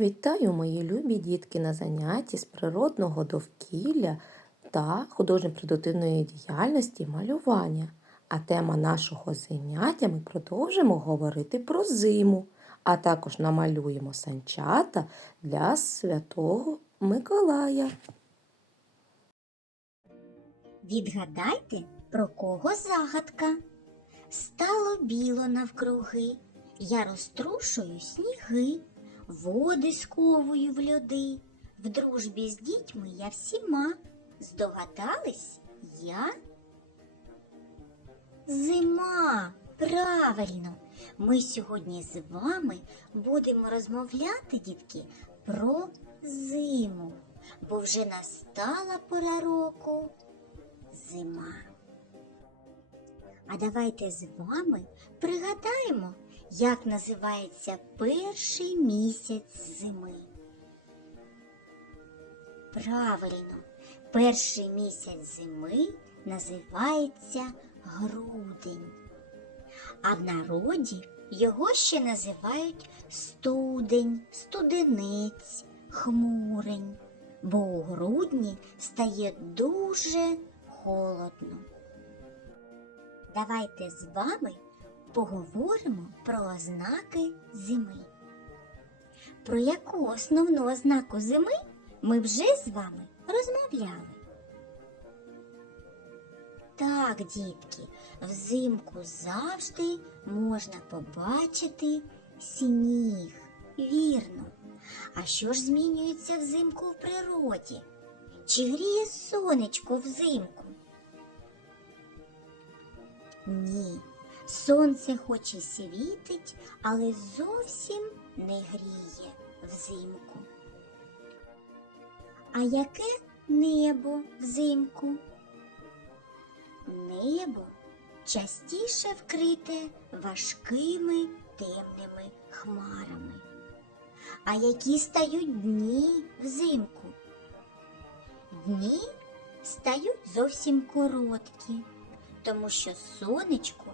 Вітаю, мої любі дітки на занятті з природного довкілля та художньо-продуктивної діяльності малювання. А тема нашого заняття ми продовжимо говорити про зиму, а також намалюємо санчата для святого Миколая. Відгадайте, про кого загадка. Стало біло навкруги, я розтрушую сніги, води сковую в льоди. В дружбі з дітьми я всіма. Здогадались я? Зима! Правильно! Ми сьогодні з вами будемо розмовляти, дітки, про зиму, бо вже настала пора року зима. А давайте з вами пригадаємо, як називається перший місяць зими. Правильно, перший місяць зими називається грудень. А в народі його ще називають студень, студенець, хмурень, бо у грудні стає дуже холодно. Давайте з вами поговоримо про ознаки зими. Про яку основну ознаку зими ми вже з вами розмовляли. Так, дітки, взимку завжди можна побачити сніг. Вірно. А що ж змінюється взимку в природі? Чи гріє сонечко взимку? Ні. Сонце хоч і світить, але зовсім не гріє взимку. А яке небо взимку? Небо частіше вкрите важкими темними хмарами. А які стають дні взимку? Дні стають зовсім короткі, тому що сонечко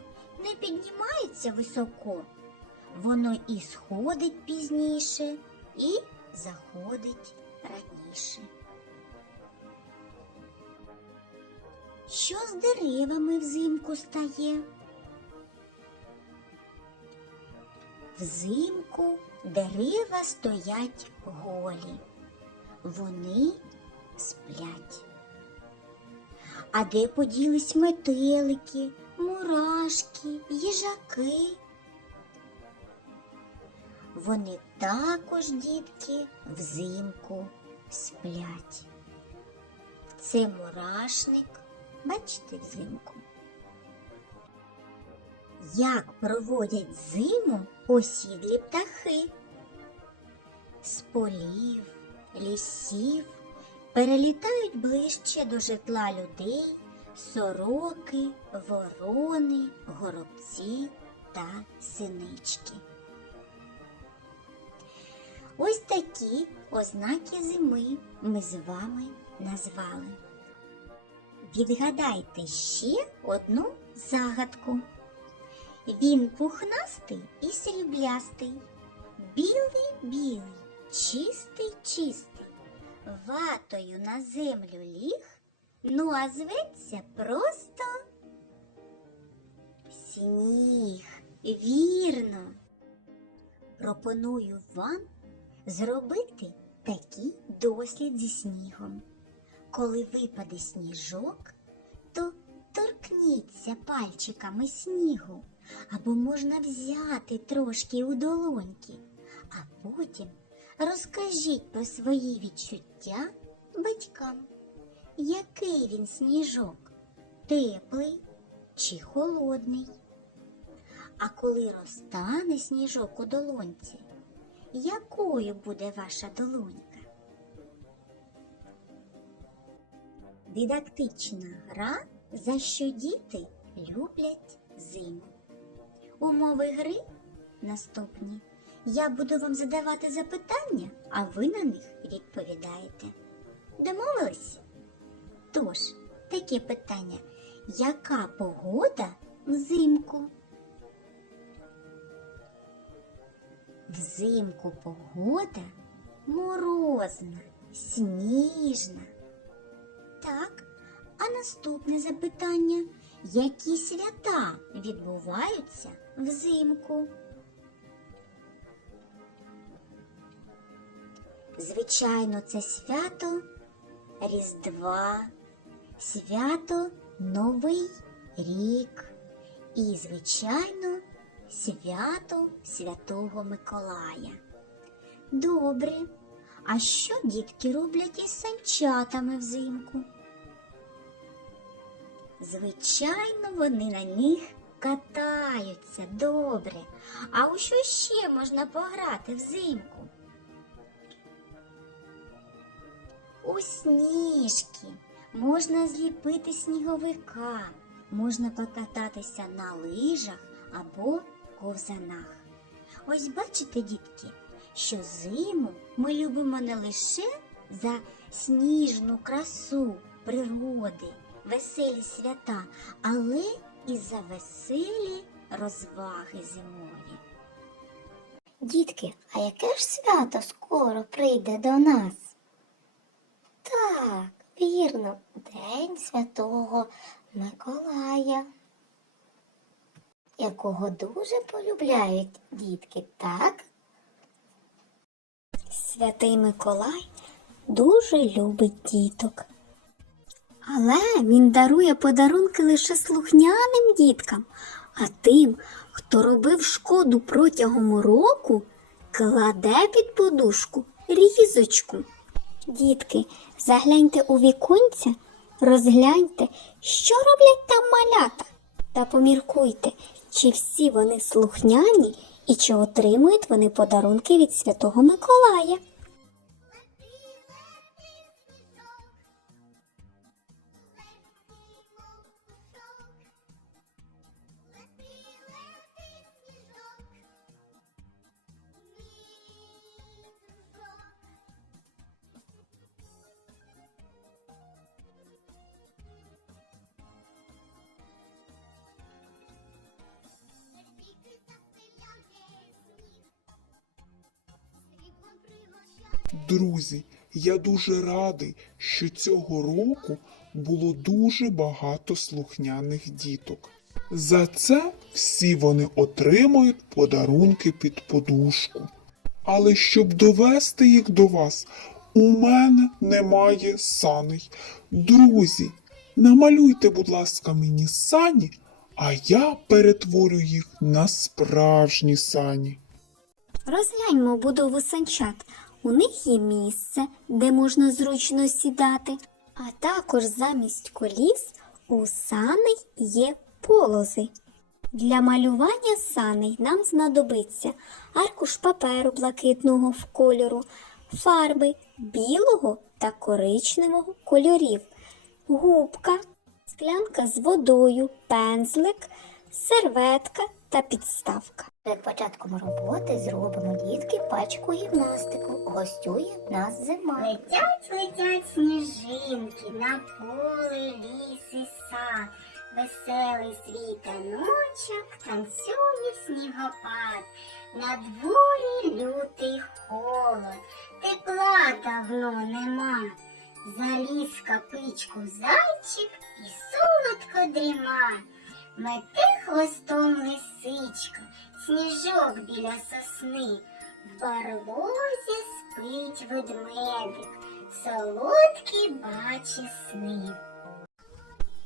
не піднімається високо, воно і сходить пізніше, і заходить раніше. Що з деревами взимку стає? Взимку дерева стоять голі, вони сплять. А де поділись метелики, мурашки, їжаки? Вони також, дітки, взимку сплять. Це мурашник, бачите, взимку. Як проводять зиму осідлі птахи? З полів, лісів перелітають ближче до житла людей сороки, ворони, горобці та синички. Ось такі ознаки зими ми з вами назвали. Відгадайте ще одну загадку. Він пухнастий і сріблястий, білий білий, чистий чистий, ватою на землю ліг, ну а зветься просто сніг. Вірно. Пропоную вам зробити такий дослід зі снігом. Коли випаде сніжок, то торкніться пальчиками снігу, або можна взяти трошки у долоньки, а потім розкажіть про свої відчуття батькам, який він сніжок, теплий чи холодний. А коли розтане сніжок у долоньці, якою буде ваша долонька? Дидактична гра, за що діти люблять зиму. Умови гри наступні. Я буду вам задавати запитання, а ви на них відповідаєте. Домовились? Тож, таке питання: яка погода взимку? Взимку погода морозна, сніжна. Так, а наступне запитання. Які свята відбуваються взимку? Звичайно, це свято Різдва, свято Новий рік і, звичайно, свято Святого Миколая. Добре. А що дітки роблять із санчатами взимку? Звичайно, вони на них катаються добре. А у що ще можна пограти взимку? У сніжки можна зліпити сніговика, можна покататися на лижах або ковзанах. Ось бачите, дітки, що зиму ми любимо не лише за сніжну красу природи, веселі свята, але і за веселі розваги зимові. Дітки, а яке ж свято скоро прийде до нас? Так, вірно, День Святого Миколая, якого дуже полюбляють дітки, так? Святий Миколай дуже любить діток. Але він дарує подарунки лише слухняним діткам, а тим, хто робив шкоду протягом року, кладе під подушку різочку. Дітки, загляньте у віконця, розгляньте, що роблять там малята, та поміркуйте, чи всі вони слухняні і чи отримують вони подарунки від Святого Миколая. Друзі, я дуже радий, що цього року було дуже багато слухняних діток. За це всі вони отримують подарунки під подушку. Але щоб довести їх до вас, у мене немає саней. Друзі, намалюйте, будь ласка, мені сані, а я перетворю їх на справжні сані. Розгляньмо будову санчат. У них є місце, де можна зручно сідати, а також замість коліс у саней є полози. Для малювання саней нам знадобиться аркуш паперу блакитного в кольору, фарби білого та коричневого кольорів, губка, склянка з водою, пензлик, серветка та підставка. Перед початком роботи зробимо дітки пачку гімнастику. Гостює в нас зима. Летять, летять сніжинки на поле, ліс і сад. Веселий свій таночок танцює снігопад. На дворі лютий холод, тепла давно нема. Заліз капичку зайчик і солодко дріма. Мете хвостом лисичка, сніжок біля сосни. В барлозі спить ведмедик, солодкі бачить сни.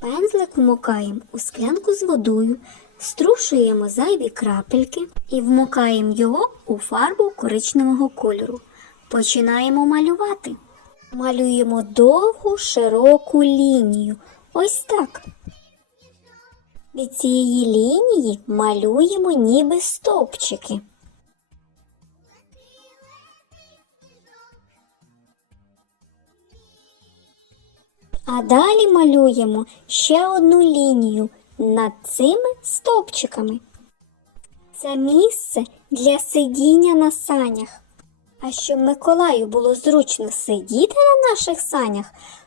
Пензлик вмокаємо у склянку з водою, струшуємо зайві крапельки і вмокаємо його у фарбу коричневого кольору. Починаємо малювати. Малюємо довгу широку лінію. Ось так. Від цієї лінії малюємо ніби стовпчики. А далі малюємо ще одну лінію над цими стовпчиками. Це місце для сидіння на санях. А щоб Миколаю було зручно сидіти на наших санях,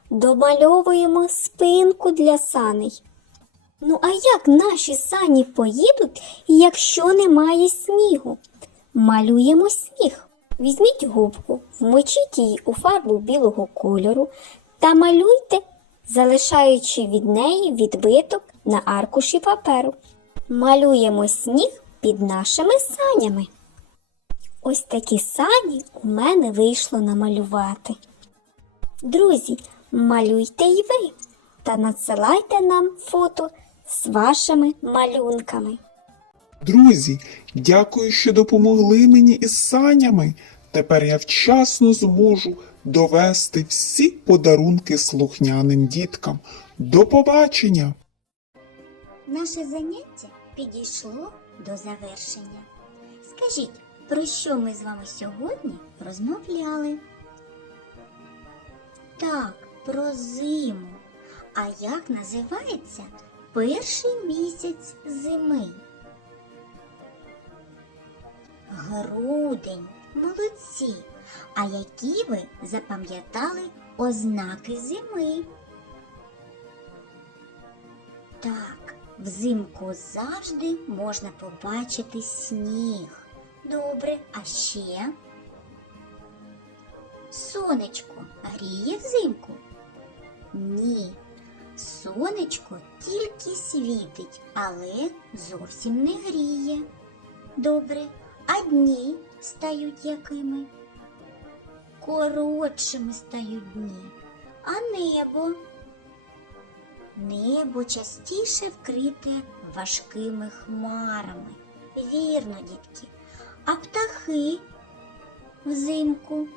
домальовуємо спинку для саней. Ну а як наші сані поїдуть, якщо немає снігу? Малюємо сніг. Візьміть губку, вмочіть її у фарбу білого кольору та малюйте, залишаючи від неї відбиток на аркуші паперу. Малюємо сніг під нашими санями. Ось такі сані у мене вийшло намалювати. Друзі, малюйте й ви та надсилайте нам фото з вашими малюнками. Друзі, дякую, що допомогли мені із санями. Тепер я вчасно зможу довести всі подарунки слухняним діткам. До побачення! Наше заняття підійшло до завершення. Скажіть, про що ми з вами сьогодні розмовляли? Так, про зиму. А як називається перший місяць зими? Грудень. Молодці. А які ви запам'ятали ознаки зими? Так, взимку завжди можна побачити сніг. Добре, а ще? Сонечко гріє взимку? Ні. Сонечко тільки світить, але зовсім не гріє. Добре, а дні стають якими? Коротшими стають дні. А небо? Небо частіше вкрите важкими хмарами. Вірно, дітки. А птахи взимку.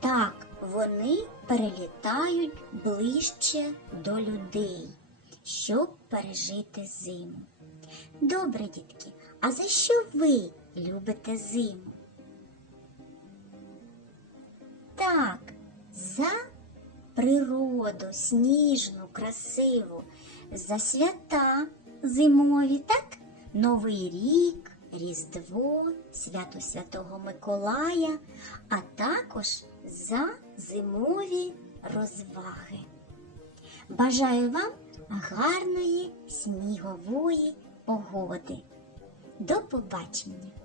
Так, вони перелітають ближче до людей, щоб пережити зиму. Добре, дітки, а за що ви любите зиму? Так, за природу, сніжну, красиву, за свята зимові, так? Новий рік, Різдво, свято Святого Миколая, а також за зимові розваги. Бажаю вам гарної снігової погоди. До побачення!